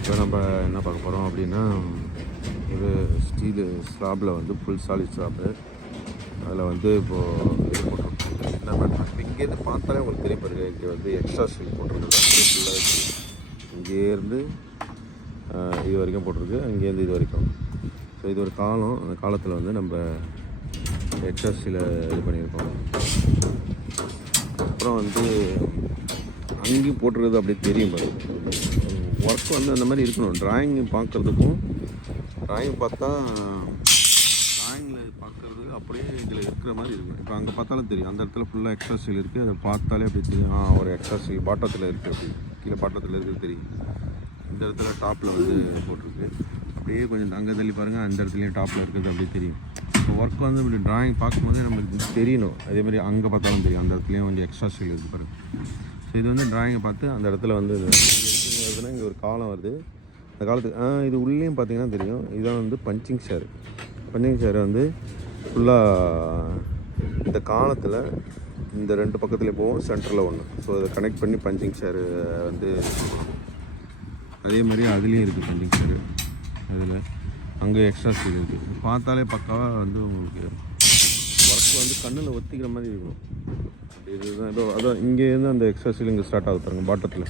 இப்போ நம்ம என்ன பார்க்க போகிறோம் அப்படின்னா, இது ஸ்டீலு ஸ்லாப்பில் வந்து ஃபுல் சாலிட் ஸ்லாப்பு. அதில் வந்து இப்போது இது போட்டிருக்கோம். என்ன பண்ணுறோம், இப்போ இங்கேருந்து பார்த்தாலே உங்களுக்கு தெரிய பாருங்க. இங்கே வந்து எக்ஸ்ட்ரா ஸ்டீல் போட்டிருக்குது. அப்படியே ஃபுல்லாக இருக்குது. இங்கேருந்து இது வரைக்கும் போட்டிருக்கு, அங்கேருந்து இது வரைக்கும். ஸோ இது ஒரு காலம். அந்த காலத்தில் வந்து நம்ம எக்ஸ்ட்ரா ஸ்டீலை இது பண்ணியிருக்கோம். அப்புறம் வந்து அங்கேயும் போட்டிருக்கிறது அப்படியே தெரியும் பாருங்க. ஒர்க் வந்து அந்த மாதிரி இருக்கணும். ட்ராயிங் பார்க்குறதுக்கும் ட்ராயிங் பார்த்தா ட்ராயிங்கில் பார்க்குறது அப்படியே இதில் இருக்கிற மாதிரி இருக்கும். இப்போ அங்கே பார்த்தாலும் தெரியும், அந்த இடத்துல ஃபுல்லாக எக்ஸ்ட்ரா ஸ்டீல் இருக்குது. அதை பார்த்தாலே அப்படி தெரியும், ஒரு எக்ஸ்ட்ரா ஸ்டீல் பாட்டத்தில் இருக்குது. அப்படி கீழே பாட்டத்தில் இருக்கிறது தெரியும். இந்த இடத்துல டாப்பில் வந்து போட்டிருக்கு. அப்படியே கொஞ்சம் அங்கே தள்ளி பாருங்கள், அந்த இடத்துலையும் டாப்பில் இருக்கிறது அப்படியே தெரியும். இப்போ ஒர்க் வந்து இப்படி ட்ராயிங் பார்க்கும்போதே நம்மளுக்கு தெரியணும். அதேமாதிரி அங்கே பார்த்தாலும் தெரியும், அந்த இடத்துலையும் கொஞ்சம் எக்ஸ்ட்ரா ஸ்டீல் இருக்குது பாருங்கள். ஸோ இது வந்து ட்ராயிங்கை பார்த்து அந்த இடத்துல வந்து வருதுன்னா இங்கே ஒரு காலம் வருது. அந்த காலத்துக்கு இது உள்ளேயும் பார்த்தீங்கன்னா தெரியும். இதுதான் வந்து பஞ்சிங் ஷேர். பஞ்சிங் ஷேர் வந்து ஃபுல்லாக இந்த காலத்தில் இந்த ரெண்டு பக்கத்துலேயும் போவோம், சென்டரில் ஒன்று. ஸோ அதை கனெக்ட் பண்ணி பஞ்சிங் ஷேரு வந்து அதே மாதிரி அதுலேயும் இருக்குது பஞ்சிங் ஷேரு. அதில் அங்கே எக்ஸ்ட்ரா ஸ்டீல் இருக்குது. பார்த்தாலே பக்காவாக வந்து உங்களுக்கு ஒர்க் வந்து கண்ணில் ஒத்திக்கிற மாதிரி இருக்கணும். இதுதான் ஏதோ அதான் இங்கேருந்து அந்த எக்ஸ்ட்ரா ஸ்டீல் இங்கே ஸ்டார்ட் ஆகுது பாருங்கள் பாட்டத்தில்.